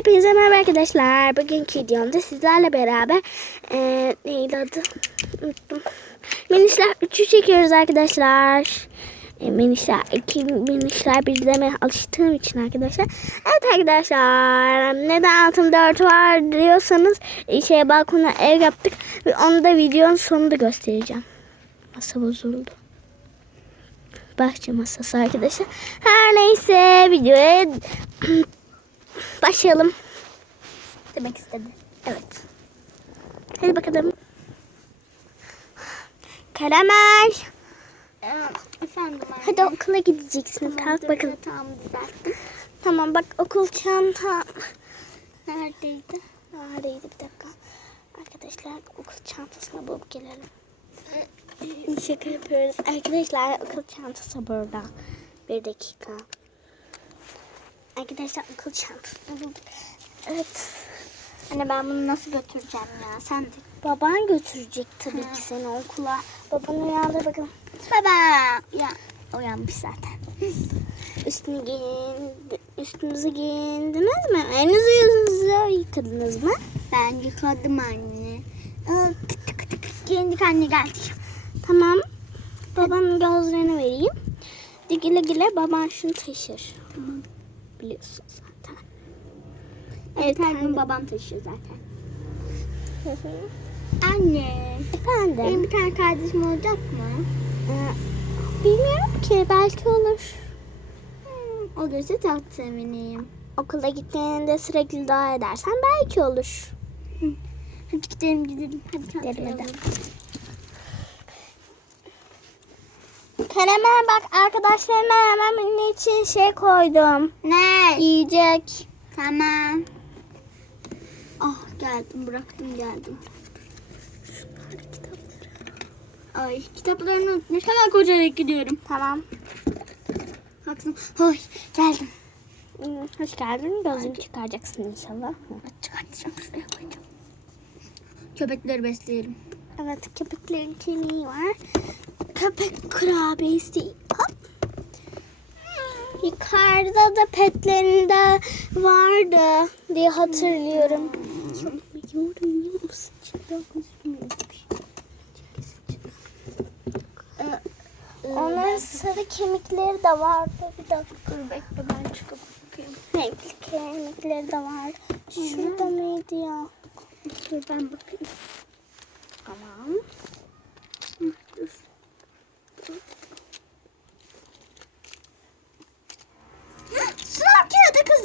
Hepinize merhaba arkadaşlar. Bugünkü videomda sizlerle beraber eee neydi adı? Unuttum. Minişler 3'ü çekiyoruz arkadaşlar. E, minişler 2 minişler bir demeye alıştığım için arkadaşlar. Evet arkadaşlar. Neden altım 4 var diyorsanız e, şey balkona ev yaptık ve onu da videonun sonunda göstereceğim. Masa bozuldu. Bahçe masası arkadaşlar. Her neyse videoya başlayalım. Demek istedim. Evet. Hadi bakalım. Karamel. Efendim anne. Hadi okula gideceksin. Kalk Dur, bakalım. Tamam düzelttim. Tamam bak okul çanta. Neredeydi? Neredeydi bir dakika. Arkadaşlar okul çantasına bulup gelelim. Şaka yapıyoruz. Arkadaşlar okul çantası burada. Bir dakika. Arkadaşlar bulduk. Evet. Anne ben bunu nasıl götüreceğim ya? Sen de. Baban götürecek tabii ki seni okula. Babanı uyandır bakalım. Baba. Ya uyanmış zaten. Üstünü giyin, üstünüzü giyindiniz mi? Elinizi yüzünüzü yıkadınız mı? Ben yıkadım anne. Tık tık tık tık. Giyindik anne geldik. Tamam. Babanın gözlerini vereyim. De güle güle baban şunu taşır. Biliyorsun zaten. Evet her gün babam taşıyor zaten. Anne. Benim Efendim. bir tane kardeşim olacak mı? Ee, bilmiyorum ki belki olur. Hmm, olursa çok sevineyim. Okula gittiğinde sürekli dua edersen belki olur. Hadi gidelim gidelim. Hadi Gidelim, gidelim. hadi. Karamel bak arkadaşlarına hemen için şey koydum. Ne? Yiyecek. Tamam. Ah geldim bıraktım geldim. Ay kitaplarını unutmuş. Hemen kocayarak gidiyorum. Tamam. Haklısın. Hoy geldim. Hmm, Hoş geldin. Gözünü çıkaracaksın inşallah. Çıkartacağım şuraya koyacağım. Köpekleri besleyelim. Evet köpeklerin kemiği var. Köpek kurabiyesi. Hop. Yukarıda da petlerinde vardı diye hatırlıyorum. Onun sarı kemikleri de vardı. Bir dakika. Bekle ben çıkıp bakayım. Renkli kemikleri de var. Şurada mıydı ya? Dur ben bakayım. Tamam.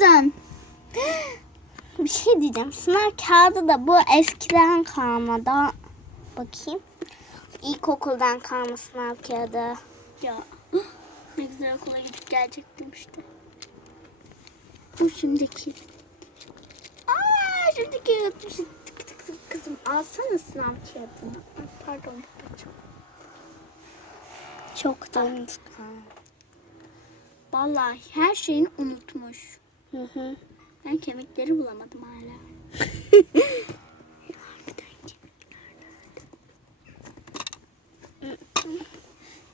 Kızın. Bir şey diyeceğim. Sınav kağıdı da bu eskiden kalma. Daha bakayım. İlkokuldan kalma sınav kağıdı. Ya ne güzel okula gidip gelecektim işte. Bu şimdiki. Aa şimdiki yutmuşum. Tık tık tık kızım alsana sınav kağıdını. Pardon babacığım. Çok dandik. Vallahi her şeyini unutmuş. Hı hı. Ben kemikleri bulamadım hala.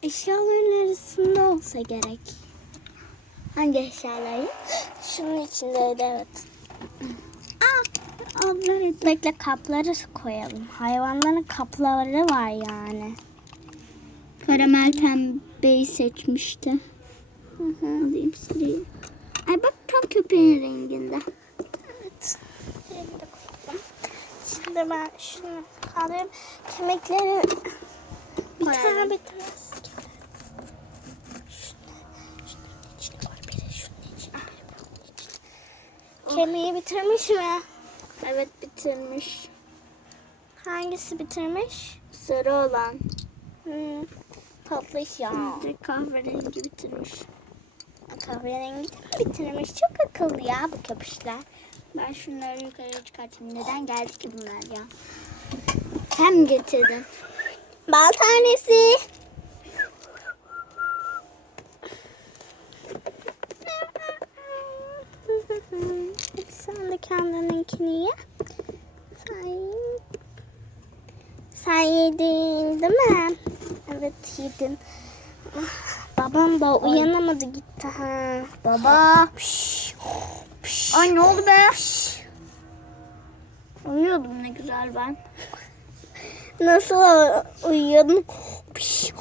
Eşyaların arasında olsa gerek. Hangi eşyaları? Şunun içindeydi evet. Aa, abla evet. Bekle kapları koyalım. Hayvanların kapları var yani. Karamel pembeyi seçmişti. Hı hı. Alayım sileyim. Ay bak tam köpeğin renginde. Evet. Şimdi ben şunu kaldırayım. Kemikleri bir tane bir tane. Kemiği bitirmiş mi? Evet bitirmiş. Hangisi bitirmiş? Sarı olan. Hmm, tatlış ya. Kahverengi bitirmiş. Kahverengi bitirmiş? Çok akıllı ya bu köpüşler. Ben şunları yukarıya çıkartayım. Neden geldi ki bunlar ya? Sen mi getirdin? Bal tanesi. Sen de kendininkini ye. Sen, sen yedin değil mi? Evet yedin. Babam da uyanamadı gitti ha. Baba. Pişt, Ay ne oldu be? pişt. Uyuyordum ne güzel ben. Nasıl uyuyordun? Piş,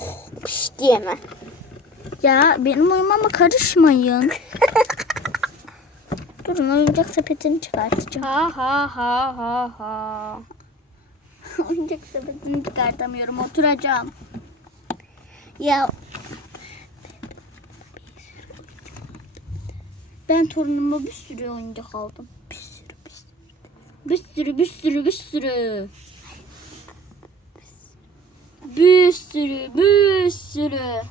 piş diye mi? Ya benim uyumama karışmayın. Durun oyuncak sepetini çıkartacağım. Ha ha ha ha ha. oyuncak sepetini çıkartamıyorum. Oturacağım. Ya Ben torunuma bir sürü oyuncak aldım. Bir sürü bir sürü. Bir sürü bir sürü bir sürü. Bir sürü bir sürü.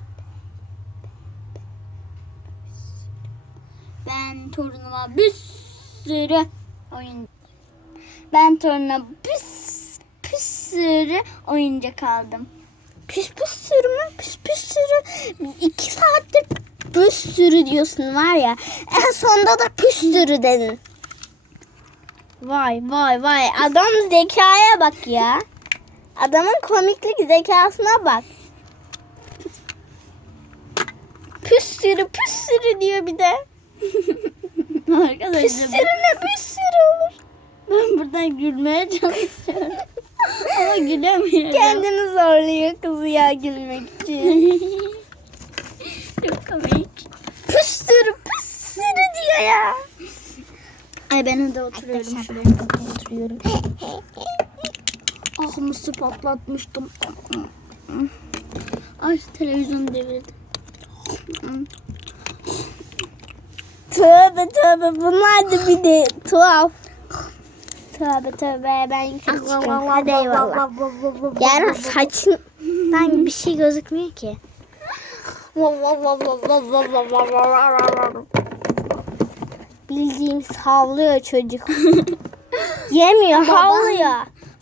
Ben torunuma bir sürü oyun Ben torunuma bir, bir sürü oyuncak aldım. pis pis sürü mü? Pis pis sürü. İki pis sürü diyorsun var ya. En sonunda da pis sürü dedin. Vay vay vay. Adam zekaya bak ya. Adamın komiklik zekasına bak. Püs sürü püs sürü diyor bir de. Arkadaşlar sürü ne püs sürü olur. ben buradan gülmeye çalışıyorum. Ama gülemiyorum. Kendini zorluyor kızı ya gülmek için. Çok komik. püs sürü püs sürü diyor ya. Ay ben de oturuyorum şuraya. oturuyorum. Ah mısır patlatmıştım. Ay televizyon devirdi. Tövbe tövbe bunlar da bir de tuhaf. Tövbe tövbe ben yukarı çıkıyorum. Hadi eyvallah. Yani saçından bir şey gözükmüyor ki. Bildiğimiz havlıyor çocuk. Yemiyor havlıyor.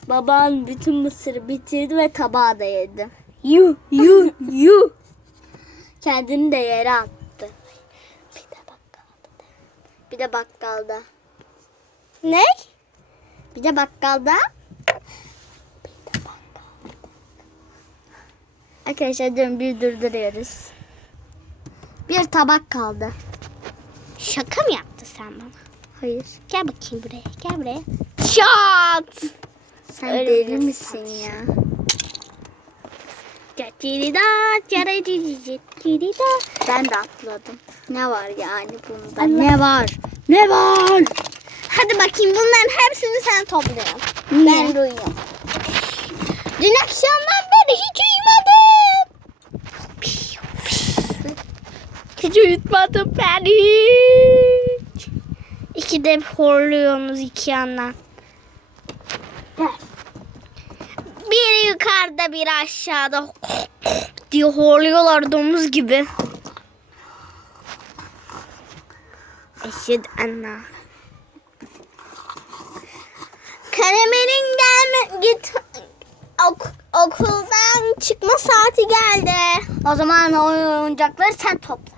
Baban bütün mısırı bitirdi ve tabağa da yedi. Yu yu yu. Kendini de yere attı. Bir de bakkalda. Bir de bakkalda. Ne? Bir de bakkalda. Arkadaşlar diyorum bir durduruyoruz. Bir tabak kaldı. Şaka mı yaptın sen bana? Hayır. Gel bakayım buraya. Gel buraya. Şat. Sen Öyle deli misin ya? Ben de atladım. Ne var yani bunda? Allah. Ne var? Ne var? Hadi bakayım bunların hepsini sen. Niye? Ben de uyuyorum. Dün akşamdan beri hiç Hiç uyutmadım ben hiç. İki de horluyorsunuz iki yandan. Biri yukarıda biri aşağıda diye horluyorlar domuz gibi. Eşit anna. Karamelin gelme git ok- okuldan çıkma saati geldi. O zaman oyuncakları sen toplarsın.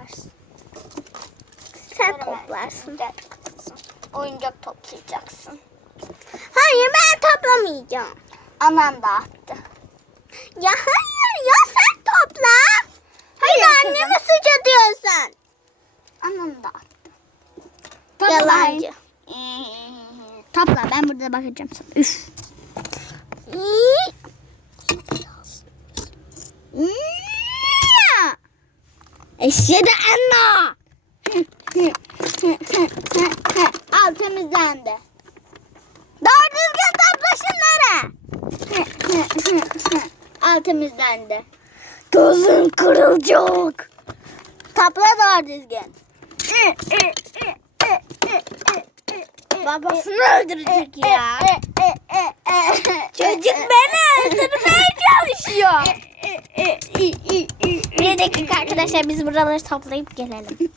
Toplarsın. Oyuncak toplayacaksın. Hayır ben toplamayacağım. Anan da attı. Ya hayır ya sen topla. Hayır Hayır anneme suç atıyorsun. Anan da attı. Yalancı. Topla ben burada bakacağım sana. Üf. Eşhedü enna. Al temizlendi. Doğru düzgün topla şunları. Al temizlendi. Gözün kırılacak. Topla doğru düzgün. Babasını öldürecek ya. Çocuk beni öldürmeye çalışıyor. Bir dakika arkadaşlar biz buraları toplayıp gelelim.